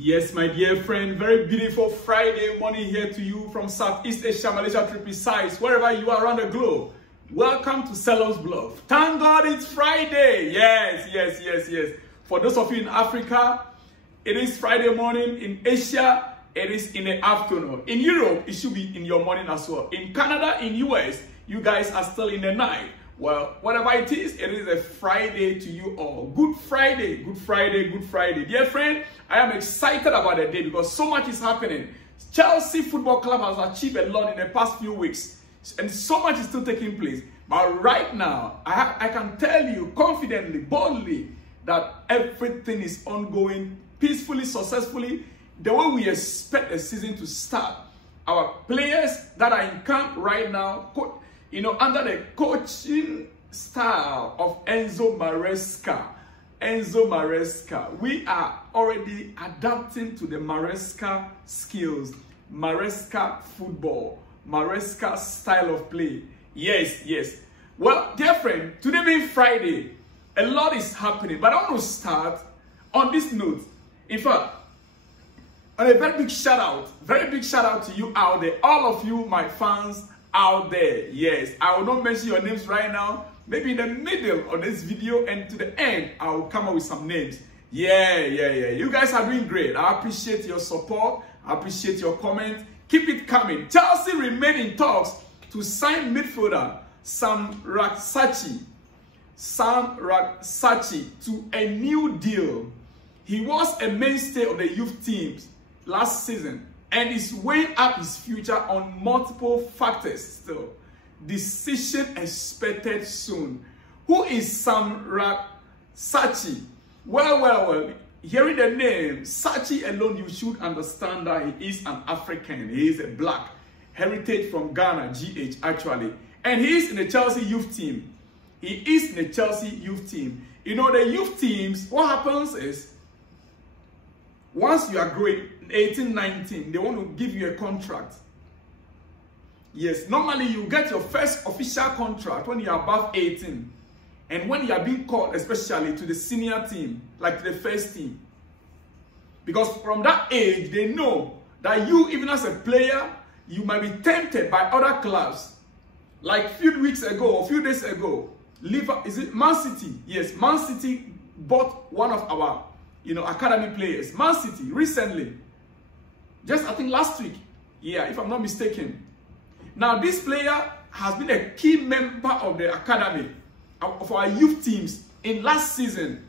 Yes, my dear friend, very beautiful Friday morning here to you from Southeast Asia, Malaysia to be precise, wherever you are around the globe. Welcome to Sellers Bluff. Thank God it's Friday. Yes. For those of you in Africa, it is Friday morning. In Asia, it is in the afternoon. In Europe, it should be in your morning as well. In Canada, in US, you guys are still in the night. Well, whatever it is a Friday to you all. Good Friday, good Friday, good Friday. Dear friend, I am excited about the day because so much is happening. Chelsea Football Club has achieved a lot in the past few weeks, and so much is still taking place. But right now, I can tell you confidently, boldly, that everything is ongoing peacefully, successfully, the way we expect the season to start. Our players that are in camp right now, under the coaching style of Enzo Maresca, we are already adapting to the Maresca skills, Maresca football, Maresca style of play. Yes. Well, dear friend, today being Friday, a lot is happening, but I want to start on this note. In fact, a very big shout out to you out there, all of you, my fans out there. Yes, I will not mention your names right now. Maybe in the middle of this video and to the end, I will come up with some names. Yeah. You guys are doing great. I appreciate your support. I appreciate your comments. Keep it coming. Chelsea remain in talks to sign midfielder Sam Raksachi to a new deal. He was a mainstay of the youth teams last season and is weighing up his future on multiple factors still. Decision expected soon. Who is Sam Raksachi? Well, hearing the name Sachi alone, you should understand that he is an African. He is a black, heritage from Ghana, GH actually. And he is in the Chelsea youth team. You know, the youth teams, what happens is, once you are growing, 18, 19, they want to give you a contract. Yes, normally you get your first official contract when you are above 18. And when you are being called, especially to the senior team, like the first team. Because from that age, they know that you, even as a player, you might be tempted by other clubs. Like a few weeks ago, or a few days ago, Man City? Yes, Man City bought one of our academy players. Man City, recently. Just, I think, last week. Yeah, if I'm not mistaken. Now, this player has been a key member of the academy, of our youth teams in last season.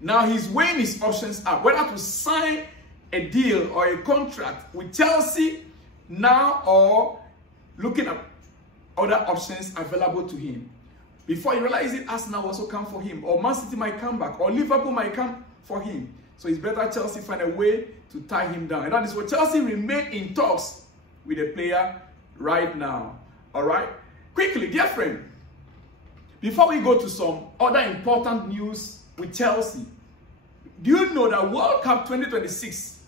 Now, he's weighing his options up, whether to sign a deal or a contract with Chelsea now or looking at other options available to him. Before you realize it, Arsenal also come for him, or Man City might come back, or Liverpool might come for him. So it's better Chelsea find a way to tie him down. And that is what Chelsea remain in talks with the player right now. All right? Quickly, dear friend, before we go to some other important news with Chelsea, do you know that World Cup 2026,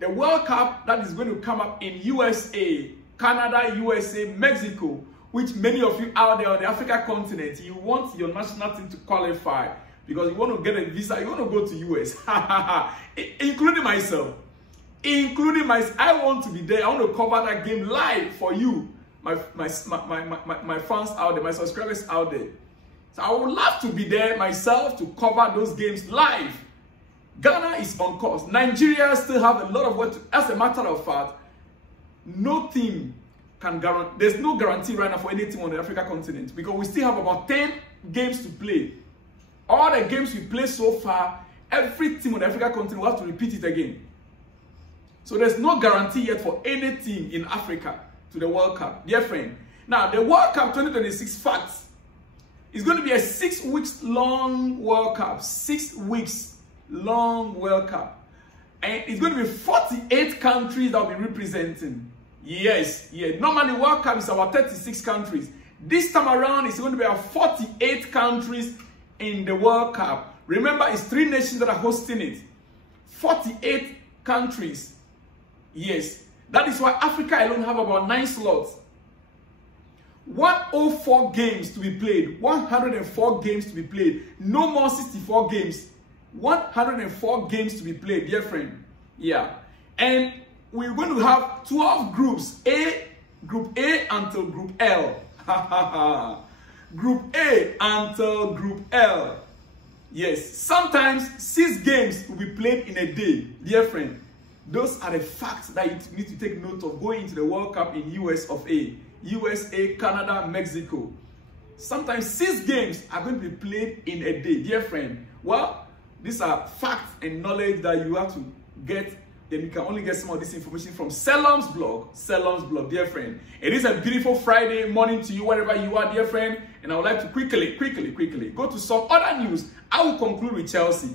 the World Cup that is going to come up in USA, Canada, USA, Mexico, which many of you out there on the Africa continent, you want your national team to qualify because you want to get a visa, you want to go to US, including myself. I want to be there. I want to cover that game live for you, my fans out there, my subscribers out there. So I would love to be there myself to cover those games live. Ghana is on course. Nigeria still have a lot of work to, as a matter of fact, no team can guarantee, there's no guarantee right now for any team on the Africa continent because we still have about 10 games to play. All the games we play so far, every team on the Africa continent will have to repeat it again. So there's no guarantee yet for any team in Africa to the World Cup. Dear friend, now the World Cup 2026 facts is going to be a 6 weeks long World Cup. 6 weeks long World Cup. And it's going to be 48 countries that will be representing. Yes. Normally World Cup is about 36 countries. This time around, it's going to be about 48 countries in the World Cup. Remember, it's 3 nations that are hosting it. 48 countries. Yes. That is why Africa alone have about 9 slots. 104 games to be played. 104 games to be played. No more 64 games. 104 games to be played, dear friend. Yeah. And we're going to have 12 groups. Group A until Group L. Group A until Group L. Yes. Sometimes 6 games will be played in a day, dear friend. Those are the facts that you need to take note of going into the World Cup in US of A. USA, Canada, Mexico. Sometimes 6 games are going to be played in a day, dear friend. Well, these are facts and knowledge that you have to get. Then you can only get some of this information from Selom's blog, dear friend. It is a beautiful Friday morning to you, wherever you are, dear friend. And I would like to quickly go to some other news. I will conclude with Chelsea.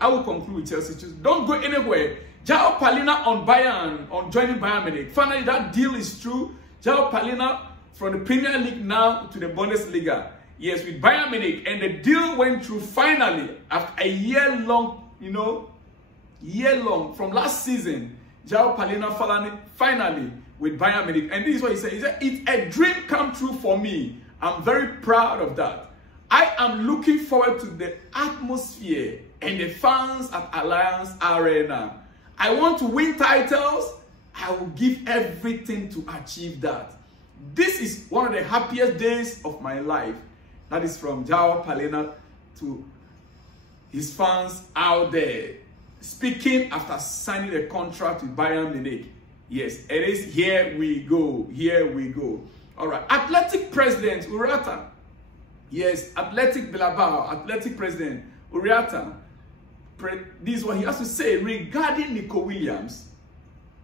Just don't go anywhere. João Palhinha on Bayern, on joining Bayern Munich. Finally, that deal is true. João Palhinha from the Premier League now to the Bundesliga. Yes, with Bayern Munich. And the deal went through finally after a year-long, from last season. João Palhinha finally with Bayern Munich. And this is what he said. He said, it's a dream come true for me. I'm very proud of that. I am looking forward to the atmosphere and the fans at Allianz Arena. I want to win titles. I will give everything to achieve that. This is one of the happiest days of my life. That is from João Palhinha to his fans out there. Speaking after signing a contract with Bayern Munich. Yes, it is here we go. Here we go. All right. Athletic President Uriata. Yes, Athletic Bilbao. Athletic President Uriata. This is what he has to say regarding Niwel Williams.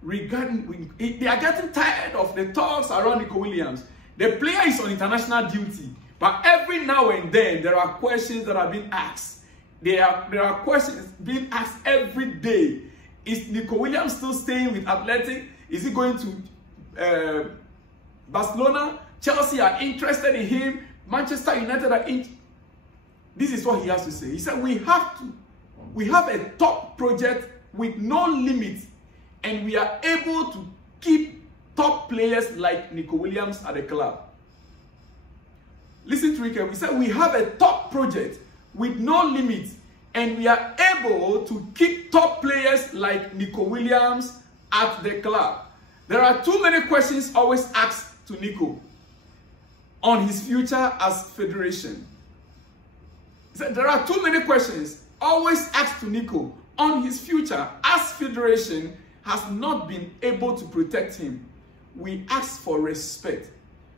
They are getting tired of the talks around Niwel Williams. The player is on international duty, but every now and then there are questions that are being asked. There are questions being asked every day. Is Niwel Williams still staying with Athletic? Is he going to Barcelona? Chelsea are interested in him. Manchester United are interested. This is what he has to say. He said, we have a top project with no limits, and we are able to keep top players like Niwel Williams at the club. Listen to it. We said we have a top project with no limits, and we are able to keep top players like Niwel Williams at the club. There are too many questions always asked to Nico on his future as federation. He said there are too many questions always asked to Nico on his future as federation has not been able to protect him. We ask for respect.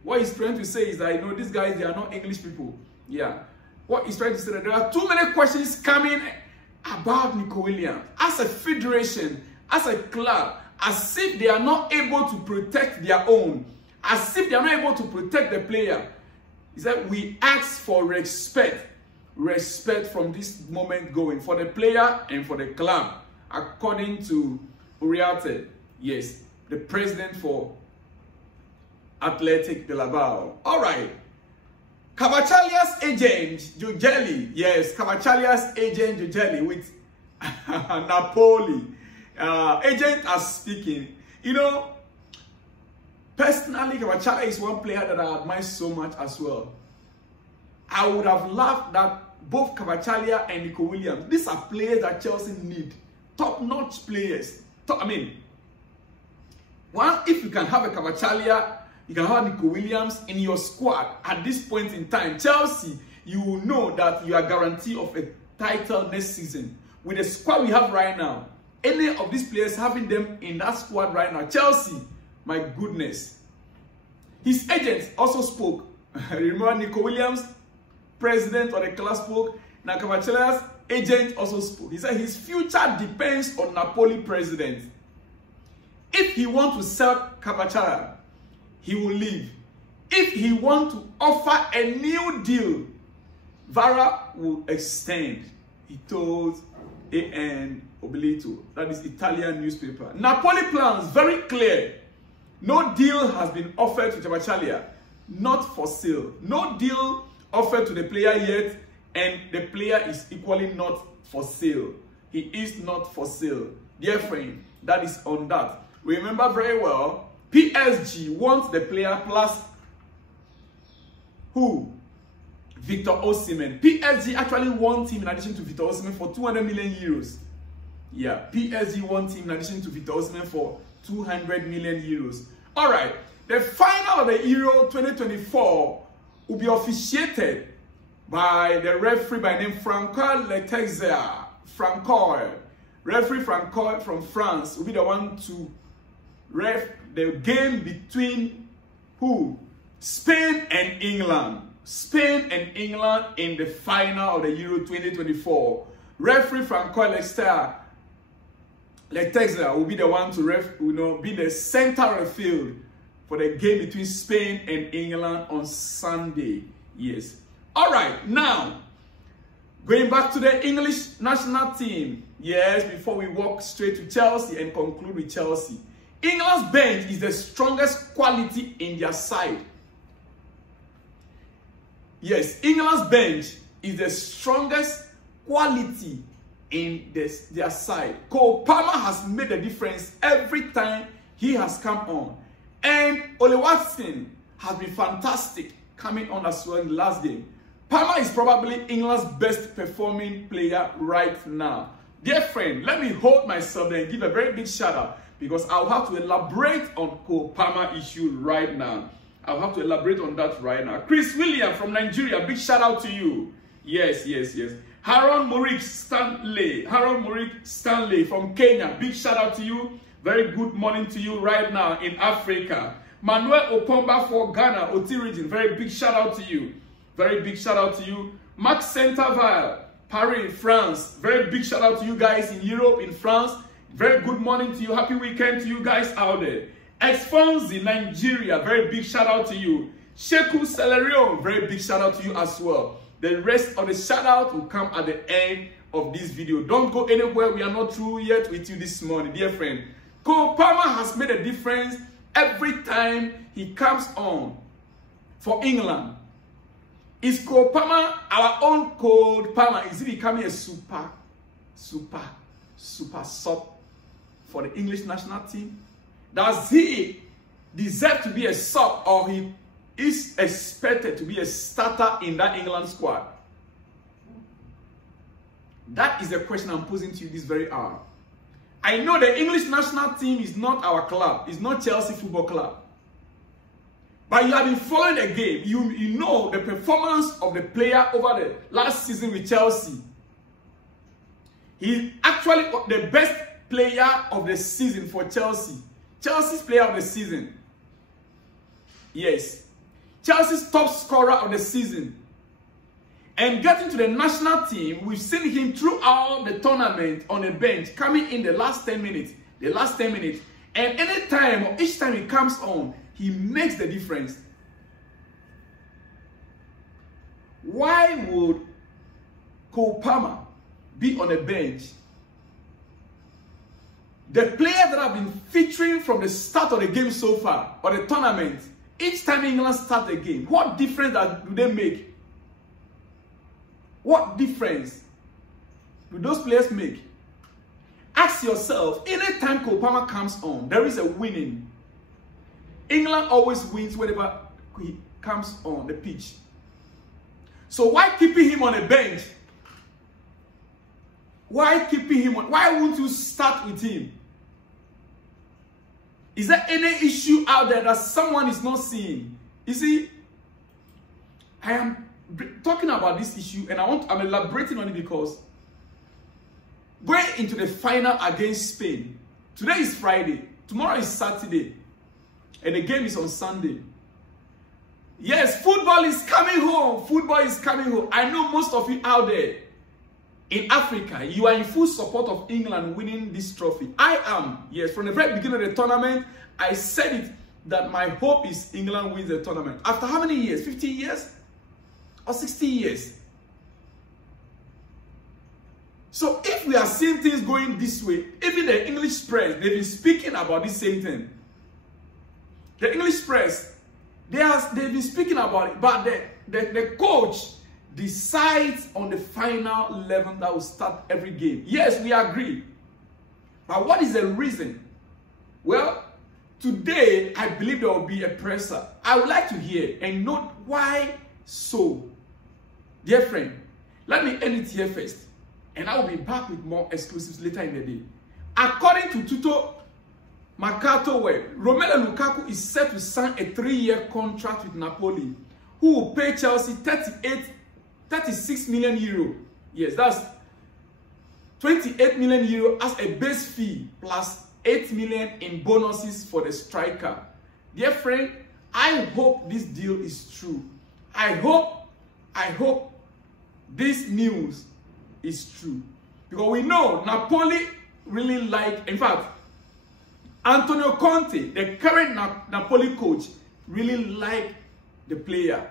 What he's trying to say is that, these guys, they are not English people. Yeah. What he's trying to say is that there are too many questions coming about Niwel Williams as a federation, as a club, as if they are not able to protect their own, as if they are not able to protect the player. He said, we ask for respect from this moment going, for the player and for the club, according to Uriarte, yes, the president for Athletic Bilbao. All right. Kvaratskhelia agent, Jojeli. Yes, Kvaratskhelia agent, Jojeli with Napoli. Agent are speaking. Personally, Kvaratskhelia is one player that I admire so much as well. I would have loved that both Kvaratskhelia and Niwel Williams, these are players that Chelsea need. Top-notch players. If you can have a Kvaratskhelia, you can have Niwel Williams in your squad at this point in time, Chelsea, you will know that you are guaranteed of a title next season. With the squad we have right now, any of these players having them in that squad right now, Chelsea, my goodness. His agent also spoke. Remember Niwel Williams, president of the club, spoke. Now Kvaratskhelia agent also spoke. He said his future depends on Napoli president. If he wants to sell Kvaratskhelia, he will leave. If he wants to offer a new deal, Vara will extend. He told AN Oblito, that is Italian newspaper. Napoli plans very clear. No deal has been offered to Kvaratskhelia. Not for sale. No deal offered to the player yet, and the player is equally not for sale. He is not for sale. Dear friend, that is on that. Remember very well, PSG wants the player plus who? Victor Osimhen. PSG actually won him in addition to Victor Osimhen for 200 million euros. Yeah, PSG won him in addition to Victor Osimhen for 200 million euros. All right, the final of the Euro 2024 will be officiated by the referee by name Francois Letexia. Referee Francois from France will be the one to ref the game between who? Spain and England. Spain and England in the final of the Euro 2024. Referee Francois Letexia will be the one to be the center of the field for the game between Spain and England on Sunday. Yes. All right, now going back to the English national team. Yes, before we walk straight to Chelsea and conclude with Chelsea. England's bench is the strongest quality in their side. Yes, England's bench is the strongest quality in their side. Cole Palmer has made a difference every time he has come on. And Ole Watson has been fantastic coming on as well in the last game. Palmer is probably England's best performing player right now. Dear friend, let me hold myself there and give a very big shout out because I'll have to elaborate on Cole Palmer issue right now. I'll have to elaborate on that right now. Chris Williams from Nigeria, big shout out to you. Yes. Haron Morik Stanley from Kenya, big shout out to you. Very good morning to you right now in Africa. Manuel Opomba for Ghana, Oti region, very big shout out to you. Very big shout out to you. Max Centerville, Paris, France, very big shout out to you guys in Europe, in France. Very good morning to you. Happy weekend to you guys out there. Exfonzi, Nigeria, very big shout out to you. Sheku Celerio, very big shout out to you as well. The rest of the shout out will come at the end of this video. Don't go anywhere. We are not through yet with you this morning, dear friend. Cole Palmer has made a difference every time he comes on for England. Is Cole Palmer our own Cole Palmer? Is he becoming a super sub for the English national team? Does he deserve to be a sub, or he is expected to be a starter in that England squad? That is the question I'm posing to you this very hour. I know the English national team is not our club. It's not Chelsea Football Club. But you have been following the game. You know the performance of the player over the last season with Chelsea. He's actually the best player of the season for Chelsea. Chelsea's player of the season. Yes. Chelsea's top scorer of the season. And getting to the national team, we've seen him throughout the tournament on the bench, coming in the last 10 minutes. And anytime, or each time he comes on, he makes the difference. Why would Cole Palmer be on the bench? The players that have been featuring from the start of the game so far, or the tournament, each time England starts the game, what difference do they make? What difference do those players make? Ask yourself, anytime Cole Palmer comes on, there is a winning. England always wins whenever he comes on the pitch. So why keeping him on the bench? Why keeping him on? Why won't you start with him? Is there any issue out there that someone is not seeing? You see, I am talking about this issue and I'm elaborating on it because going into the final against Spain, today is Friday, tomorrow is Saturday, and the game is on Sunday. Yes, football is coming home. Football is coming home. I know most of you out there in Africa, you are in full support of England winning this trophy. I am. Yes, from the very beginning of the tournament, I said it that my hope is England wins the tournament. After how many years? 50 years? Or 60 years? So if we are seeing things going this way, even the English press, they've been speaking about this same thing. The English press, they've been speaking about it, but the coach decides on the final 11 that will start every game. Yes, we agree. But what is the reason? Well, today, I believe there will be a presser. I would like to hear and note why so. Dear friend, let me end it here first, and I will be back with more exclusives later in the day. According to Tuto Mercato Web, Romelu Lukaku is set to sign a 3-year contract with Napoli, who will pay Chelsea 36 million euro. Yes, that's 28 million euro as a base fee plus 8 million in bonuses for the striker. Dear friend, I hope this deal is true. I hope this news is true. Because we know Napoli really like, in fact, Antonio Conte, the current Napoli coach, really like the player.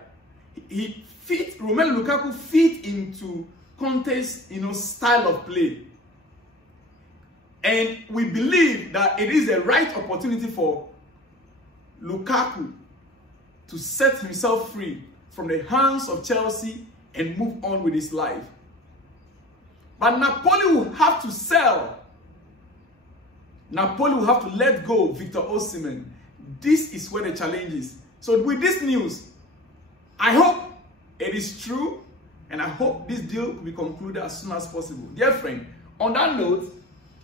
Romelu Lukaku fit into Conte's, style of play. And we believe that it is the right opportunity for Lukaku to set himself free from the hands of Chelsea and move on with his life. But Napoli will have to sell. Napoli will have to let go Victor Osimhen. This is where the challenge is. So with this news, I hope it is true, and I hope this deal will be concluded as soon as possible. Dear friend, on that note,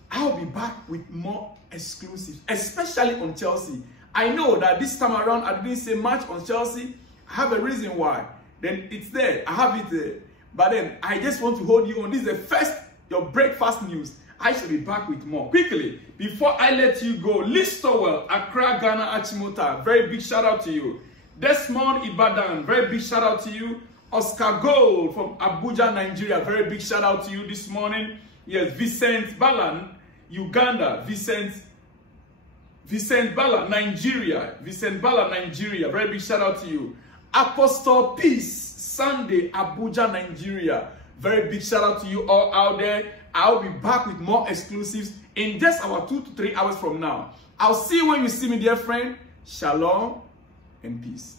I'll be back with more exclusives, especially on Chelsea. I know that this time around, I didn't say much on Chelsea. I have a reason why. Then it's there. I have it there. But then I just want to hold you on. This is the first, your breakfast news. I shall be back with more. Quickly, before I let you go, Liz Stowell, Accra, Ghana, Achimota, very big shout out to you. Desmond Ibadan, very big shout out to you. Oscar Gold from Abuja, Nigeria, very big shout out to you this morning. Yes, Vincent Balan, Uganda. Vincent Bala, Nigeria. Vincent Bala, Nigeria. Very big shout out to you. Apostle Peace, Sunday, Abuja, Nigeria. Very big shout out to you all out there. I'll be back with more exclusives in just about 2 to 3 hours from now. I'll see you when you see me, dear friend. Shalom and peace.